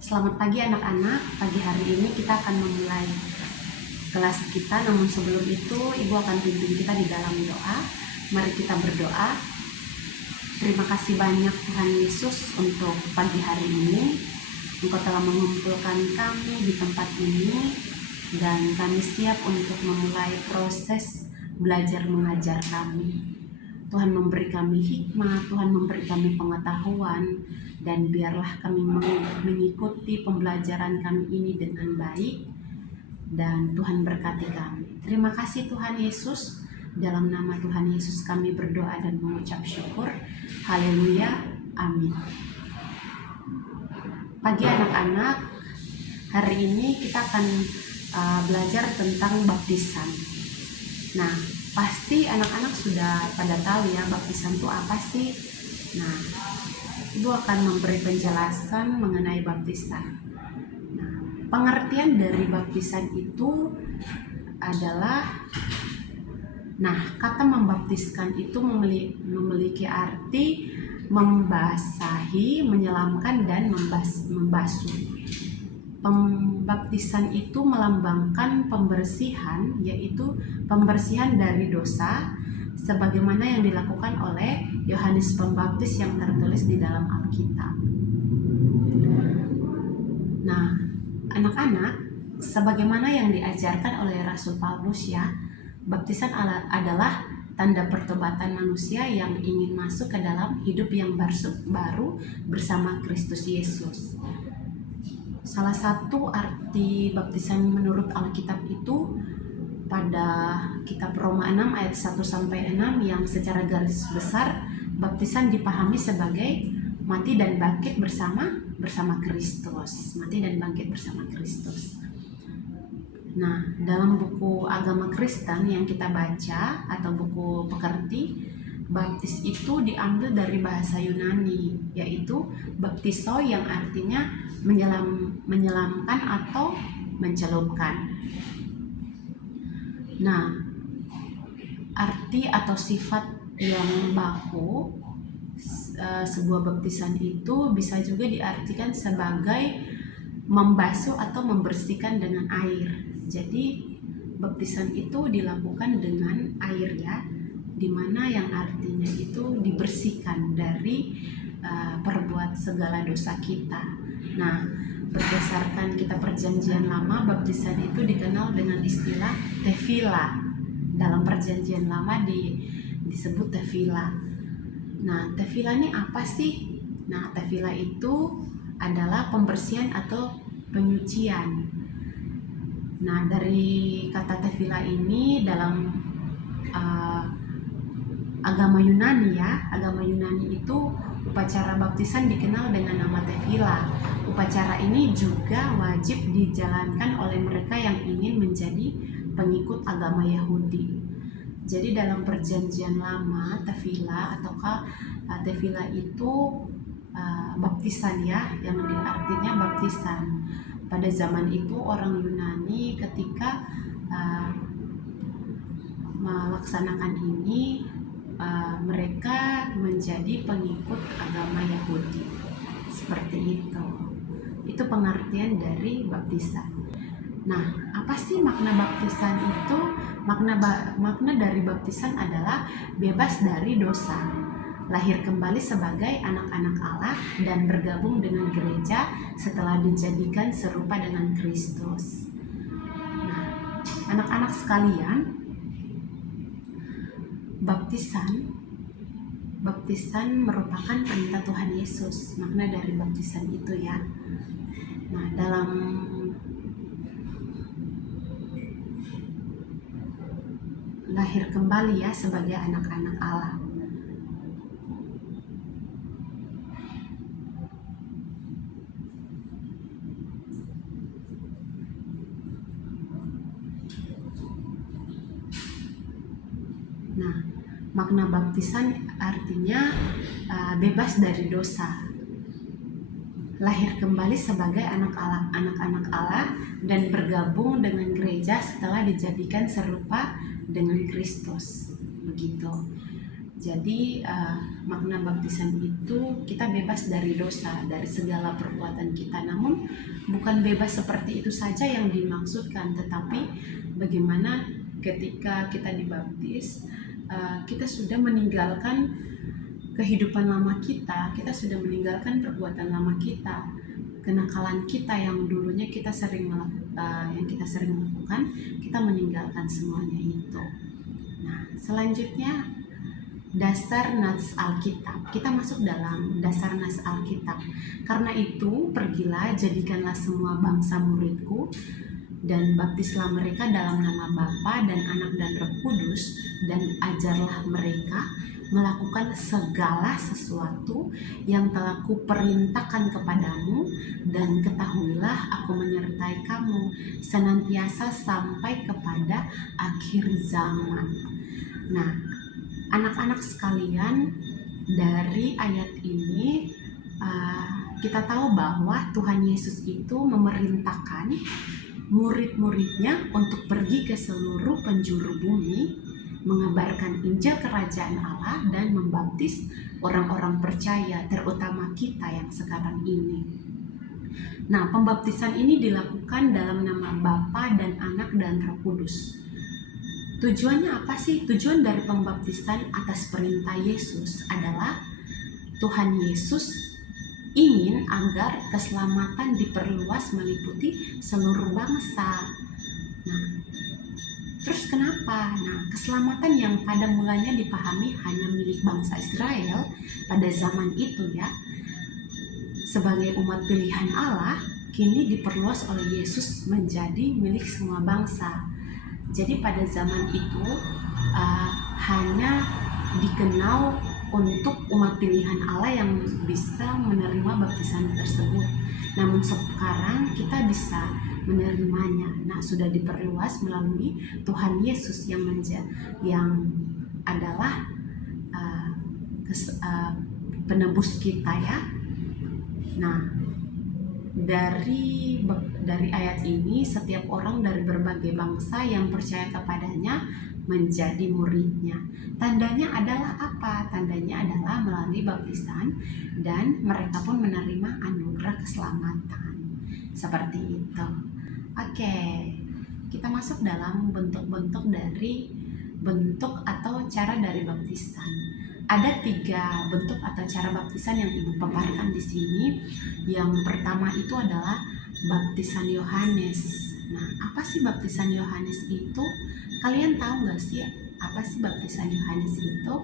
Selamat pagi anak-anak. Pagi hari ini kita akan memulai kelas kita. Namun sebelum itu Ibu akan pimpin kita di dalam doa. Mari kita berdoa. Terima kasih banyak Tuhan Yesus untuk pagi hari ini. Engkau telah mengumpulkan kami di tempat ini dan kami siap untuk memulai proses belajar mengajar kami. Tuhan memberi kami hikmah, Tuhan memberi kami pengetahuan, dan biarlah kami mengikuti pembelajaran kami ini dengan baik, dan Tuhan berkati kami. Terima kasih Tuhan Yesus, dalam nama Tuhan Yesus kami berdoa dan mengucap syukur. Haleluya, amin. Pagi anak-anak, hari ini kita akan belajar tentang baptisan. Nah, pasti anak-anak sudah pada tahu ya baptisan itu apa sih. Nah, Ibu akan memberi penjelasan mengenai baptisan. Nah, pengertian dari baptisan itu adalah, kata membaptiskan itu memiliki arti membasahi, menyelamkan, dan membasuh. Pembaptisan itu melambangkan pembersihan, yaitu pembersihan dari dosa, sebagaimana yang dilakukan oleh Yohanes Pembaptis yang tertulis di dalam Alkitab. Nah, anak-anak, sebagaimana yang diajarkan oleh Rasul Paulus ya, baptisan adalah tanda pertobatan manusia yang ingin masuk ke dalam hidup yang baru bersama Kristus Yesus. Salah satu arti baptisan menurut Alkitab itu pada kitab Roma 6 ayat 1-6 yang secara garis besar baptisan dipahami sebagai mati dan bangkit bersama Kristus. Mati dan bangkit bersama Kristus. Nah, dalam buku agama Kristen yang kita baca atau buku pekerti, baptis itu diambil dari bahasa Yunani, yaitu baptiso yang artinya menyelamkan atau mencelupkan. Nah, arti atau sifat yang baku sebuah baptisan itu bisa juga diartikan sebagai membasuh atau membersihkan dengan air. Jadi baptisan itu dilakukan dengan air ya, dimana yang artinya itu dibersihkan dari perbuat segala dosa kita. Nah, berdasarkan kitab Perjanjian Lama, baptisan itu dikenal dengan istilah tefila. Dalam Perjanjian Lama disebut tefila. Nah, tefila ini apa sih? Nah, tefila itu adalah pembersihan atau penyucian. Nah, dari kata tefila ini dalam agama Yunani itu upacara baptisan dikenal dengan nama tefila. Upacara ini juga wajib dijalankan oleh mereka yang ingin menjadi pengikut agama Yahudi. Jadi dalam Perjanjian Lama, tefila ataukah tefila itu baptisan ya, yang artinya baptisan. Pada zaman itu orang Yunani ketika melaksanakan ini, mereka menjadi pengikut agama Yahudi. Seperti itu. Itu pengertian dari baptisan. Nah, apa sih makna baptisan itu? Makna dari baptisan adalah bebas dari dosa, lahir kembali sebagai anak-anak Allah, dan bergabung dengan gereja setelah dijadikan serupa dengan Kristus. Nah, anak-anak sekalian, Baptisan merupakan perintah Tuhan Yesus. Makna dari baptisan itu ya. Nah, dalam lahir kembali ya sebagai anak-anak Allah. Nah, makna baptisan artinya bebas dari dosa, lahir kembali sebagai anak-anak Allah, dan bergabung dengan gereja setelah dijadikan serupa dengan Kristus. Begitu. Jadi makna baptisan itu kita bebas dari dosa, dari segala perbuatan kita. Namun bukan bebas seperti itu saja yang dimaksudkan, tetapi bagaimana ketika kita dibaptis, kita sudah meninggalkan kehidupan lama kita sudah meninggalkan perbuatan lama kita, kenakalan kita yang dulunya kita sering lakukan, kita meninggalkan semuanya itu. Nah, selanjutnya dasar nas Alkitab. Kita masuk dalam dasar nas Alkitab. Karena itu, pergilah, jadikanlah semua bangsa muridku, dan baptislah mereka dalam nama Bapa dan Anak dan Roh Kudus, dan ajarlah mereka melakukan segala sesuatu yang telah kuperintahkan kepadamu, dan ketahuilah aku menyertai kamu senantiasa sampai kepada akhir zaman. Nah, anak-anak sekalian, dari ayat ini kita tahu bahwa Tuhan Yesus itu memerintahkan murid-muridnya untuk pergi ke seluruh penjuru bumi, mengabarkan Injil Kerajaan Allah dan membaptis orang-orang percaya, terutama kita yang sekarang ini. Nah, pembaptisan ini dilakukan dalam nama Bapa dan Anak dan Roh Kudus. Tujuannya apa sih? Tujuan dari pembaptisan atas perintah Yesus adalah Tuhan Yesus ingin agar keselamatan diperluas meliputi seluruh bangsa. Nah, terus kenapa? Nah, keselamatan yang pada mulanya dipahami hanya milik bangsa Israel pada zaman itu ya, sebagai umat pilihan Allah, kini diperluas oleh Yesus menjadi milik semua bangsa. Jadi pada zaman itu hanya dikenal untuk umat pilihan Allah yang bisa menerima baptisan tersebut. Namun sekarang kita bisa menerimanya. Nah, sudah diperluas melalui Tuhan Yesus yang adalah penebus kita ya. Nah, dari ayat ini, setiap orang dari berbagai bangsa yang percaya kepadanya menjadi muridnya. Tandanya adalah apa? Tandanya adalah melalui baptisan, dan mereka pun menerima anugerah keselamatan. Seperti itu. Oke, kita masuk dalam bentuk atau cara dari baptisan. Ada 3 bentuk atau cara baptisan yang Ibu paparkan di sini. Yang pertama itu adalah baptisan Yohanes. Nah, apa sih baptisan Yohanes itu? Kalian tahu nggak sih apa sih baptisan Yohanes itu?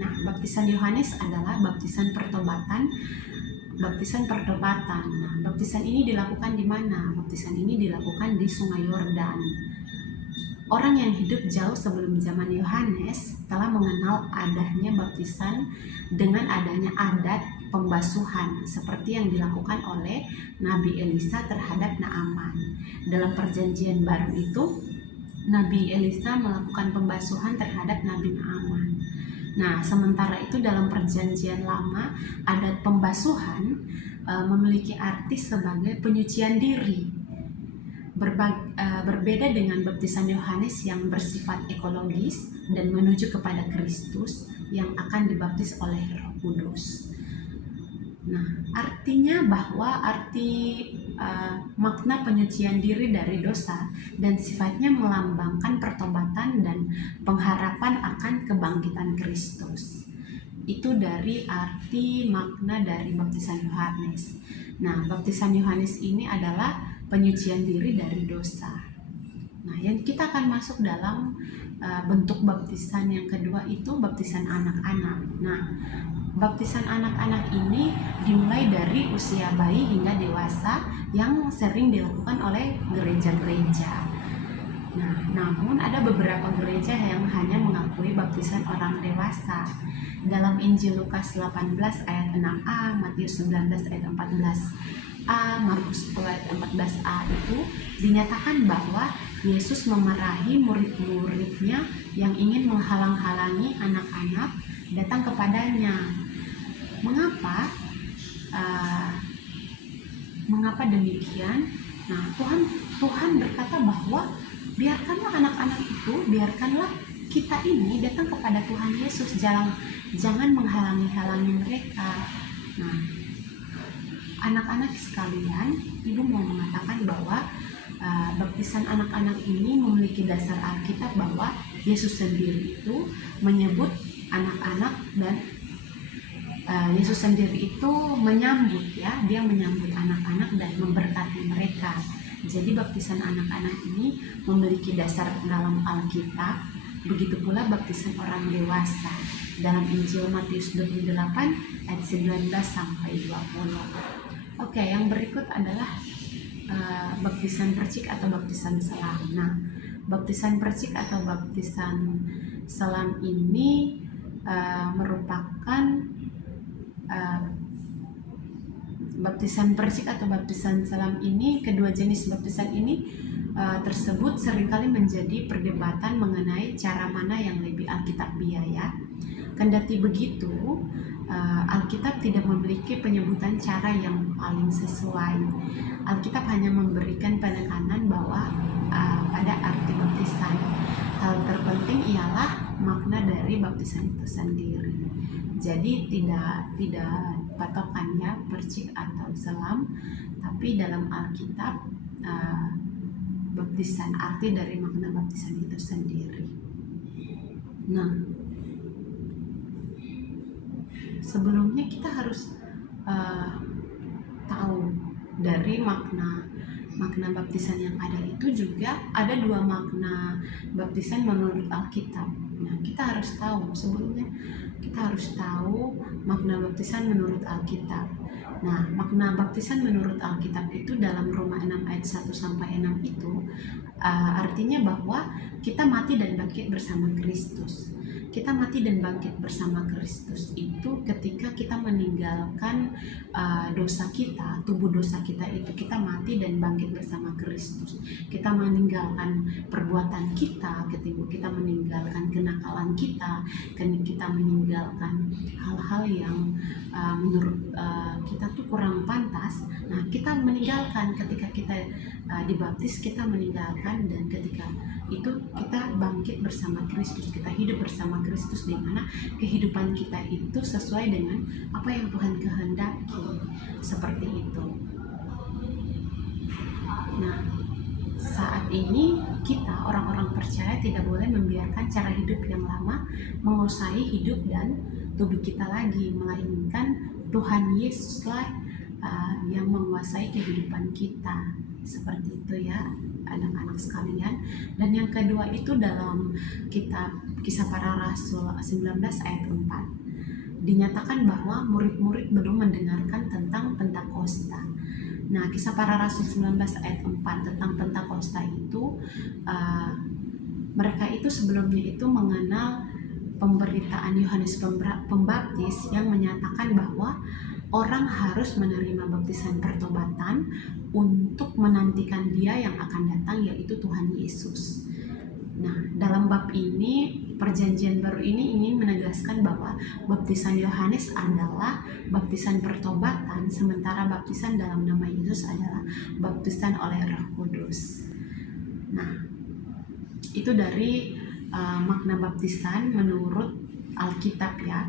Nah, baptisan Yohanes adalah baptisan pertobatan. Nah, baptisan ini dilakukan di mana? Baptisan ini dilakukan di Sungai Yordan. Orang yang hidup jauh sebelum zaman Yohanes telah mengenal adanya baptisan dengan adanya adat pembasuhan seperti yang dilakukan oleh Nabi Elisa terhadap Naaman. Dalam perjanjian baru itu, Nabi Elisa melakukan pembasuhan terhadap Nabi Naaman. Nah, sementara itu dalam perjanjian lama, adat pembasuhan memiliki arti sebagai penyucian diri. Berbeda dengan baptisan Yohanes yang bersifat ekologis dan menuju kepada Kristus yang akan dibaptis oleh Roh Kudus. Nah, artinya bahwa makna penyucian diri dari dosa dan sifatnya melambangkan pertobatan dan pengharapan akan kebangkitan Kristus. Itu dari arti makna dari baptisan Yohanes. Nah, baptisan Yohanes ini adalah penyucian diri dari dosa. Nah, yang kita akan masuk dalam bentuk baptisan yang kedua itu baptisan anak-anak. Nah, baptisan anak-anak ini dimulai dari usia bayi hingga dewasa yang sering dilakukan oleh gereja-gereja. Nah, namun ada beberapa gereja yang hanya mengakui baptisan orang dewasa. Dalam Injil Lukas 18 ayat 6a, Matius 19 ayat 14a, Markus 10 ayat 14a itu dinyatakan bahwa Yesus memarahi murid-muridnya yang ingin menghalang-halangi anak-anak datang kepadanya. Mengapa? Mengapa demikian? Nah, Tuhan berkata bahwa biarkanlah anak-anak itu, biarkanlah kita ini datang kepada Tuhan Yesus, jangan menghalangi mereka. Nah, anak-anak sekalian, Ibu mau mengatakan bahwa baptisan anak-anak ini memiliki dasar Alkitab bahwa Yesus sendiri itu menyebut anak-anak dan Yesus sendiri itu menyambut ya, dia menyambut anak-anak dan memberkati mereka. Jadi baptisan anak-anak ini memiliki dasar dalam Alkitab, begitu pula baptisan orang dewasa dalam Injil Matius 28 ayat 19 sampai 20. Oke, yang berikut adalah baptisan percik atau baptisan selam. Nah, baptisan percik atau baptisan selam ini merupakan baptisan percik atau baptisan selam ini, kedua jenis baptisan ini tersebut seringkali menjadi perdebatan mengenai cara mana yang lebih alkitabiah ya. Kendati begitu, Alkitab tidak memiliki penyebutan cara yang paling sesuai. Alkitab hanya memberikan penekanan bahwa pada arti baptisan. Hal terpenting ialah makna dari baptisan itu sendiri. Jadi tidak patokan ya percik atau selam, tapi dalam Alkitab baptisan, arti dari makna baptisan itu sendiri. Nah, sebelumnya kita harus tahu dari makna baptisan yang ada itu juga ada dua makna baptisan menurut Alkitab. Nah, kita harus tahu sebelumnya, kita harus tahu makna baptisan menurut Alkitab. Nah, makna baptisan menurut Alkitab itu dalam Roma 6 ayat 1 sampai 6 itu artinya bahwa kita mati dan bangkit bersama Kristus. Kita mati dan bangkit bersama Kristus itu ketika kita meninggalkan dosa kita, tubuh dosa kita itu, kita mati dan bangkit bersama Kristus. Kita meninggalkan perbuatan kita, ketika kita meninggalkan kenakalan kita meninggalkan hal-hal yang menurut kita tuh kurang pantas. Nah, kita meninggalkan ketika kita dibaptis, kita meninggalkan, dan ketika itu kita bangkit bersama Kristus, kita hidup bersama Kristus, di mana kehidupan kita itu sesuai dengan apa yang Tuhan kehendaki, seperti itu. Nah, saat ini kita orang-orang percaya tidak boleh membiarkan cara hidup yang lama menguasai hidup dan tubuh kita lagi, melainkan Tuhan Yesuslah yang menguasai kehidupan kita, seperti itu ya anak-anak sekalian. Dan yang kedua itu dalam kitab Kisah Para Rasul 19 ayat 4 dinyatakan bahwa murid-murid belum mendengarkan tentang Pentakosta. Nah, Kisah Para Rasul 19 ayat 4 tentang Pentakosta itu mereka itu sebelumnya itu mengenal pemberitaan Yohanes Pembaptis yang menyatakan bahwa orang harus menerima baptisan pertobatan untuk menantikan Dia yang akan datang, yaitu Tuhan Yesus. Nah, dalam bab ini, Perjanjian Baru ini ingin menegaskan bahwa baptisan Yohanes adalah baptisan pertobatan, sementara baptisan dalam nama Yesus adalah baptisan oleh Roh Kudus. Nah, itu dari makna baptisan menurut Alkitab ya.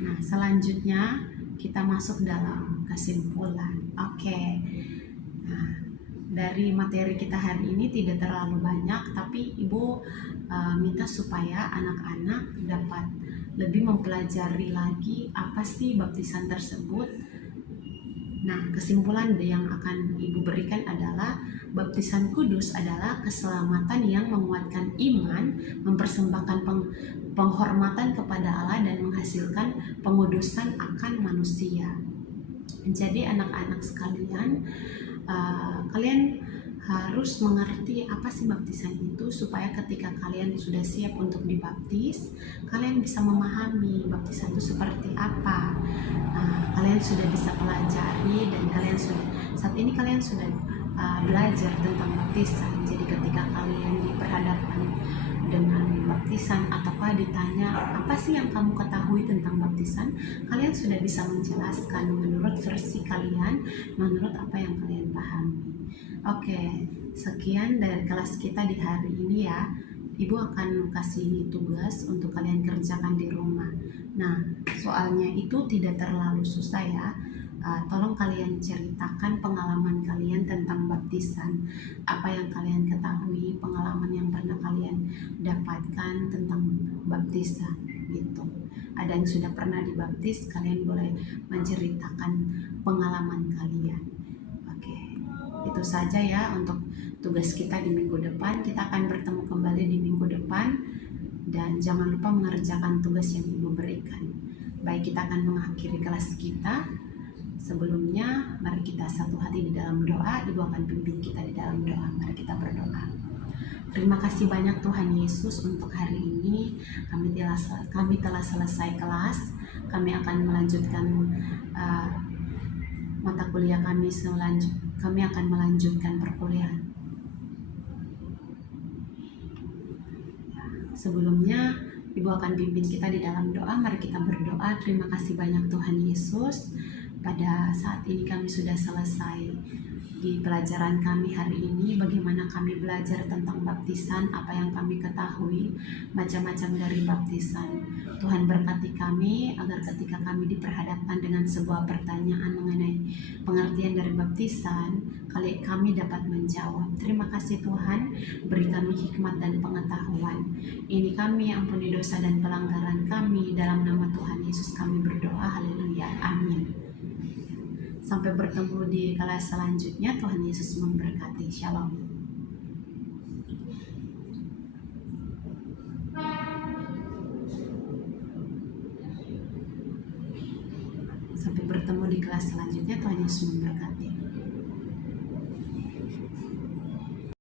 Nah, selanjutnya kita masuk dalam kesimpulan. Oke. Nah, dari materi kita hari ini tidak terlalu banyak, tapi Ibu minta supaya anak-anak dapat lebih mempelajari lagi apa sih baptisan tersebut. Nah, kesimpulan yang akan Ibu berikan adalah baptisan kudus adalah keselamatan yang menguatkan iman, mempersembahkan penghormatan kepada Allah, dan menghasilkan pengudusan akan manusia. Jadi anak-anak sekalian, kalian harus mengerti apa sih baptisan itu, supaya ketika kalian sudah siap untuk dibaptis, kalian bisa memahami baptisan itu seperti apa. Kalian sudah bisa pelajari, dan saat ini kalian sudah belajar tentang baptisan. Jadi ketika kalian diperhadapkan dengan baptisan ataukah ditanya apa sih yang kamu ketahui tentang baptisan, kalian sudah bisa menjelaskan menurut versi kalian, menurut apa yang kalian pahami. Oke, sekian dari kelas kita di hari ini ya. Ibu akan kasih tugas untuk kalian kerjakan di rumah. Nah, soalnya itu tidak terlalu susah ya. Tolong kalian ceritakan pengalaman kalian tentang baptisan, apa yang kalian ketahui, pengalaman yang pernah kalian dapatkan tentang baptisan gitu. Ada yang sudah pernah dibaptis, kalian boleh menceritakan pengalaman kalian. Oke, itu saja ya untuk tugas kita di minggu depan. Kita akan bertemu kembali di minggu depan, dan jangan lupa mengerjakan tugas yang Ibu berikan. Baik, kita akan mengakhiri kelas kita. Sebelumnya, mari kita satu hati di dalam doa. Ibu akan pimpin kita di dalam doa. Mari kita berdoa. Terima kasih banyak Tuhan Yesus untuk hari ini. Kami telah selesai kelas. Kami akan melanjutkan mata kuliah kami selanjutnya. Kami akan melanjutkan perkuliahan. Sebelumnya, Ibu akan pimpin kita di dalam doa. Mari kita berdoa. Terima kasih banyak Tuhan Yesus. Pada saat ini kami sudah selesai di pelajaran kami hari ini, bagaimana kami belajar tentang baptisan, apa yang kami ketahui, macam-macam dari baptisan. Tuhan berkati kami agar ketika kami diperhadapkan dengan sebuah pertanyaan mengenai pengertian dari baptisan, kami dapat menjawab. Terima kasih Tuhan, beri kami hikmat dan pengetahuan. Ini kami, ampuni dosa dan pelanggaran kami, dalam nama Tuhan Yesus kami berdoa, haleluya, amin. Sampai bertemu di kelas selanjutnya. Tuhan Yesus memberkati. Shalom. Sampai bertemu di kelas selanjutnya. Tuhan Yesus memberkati.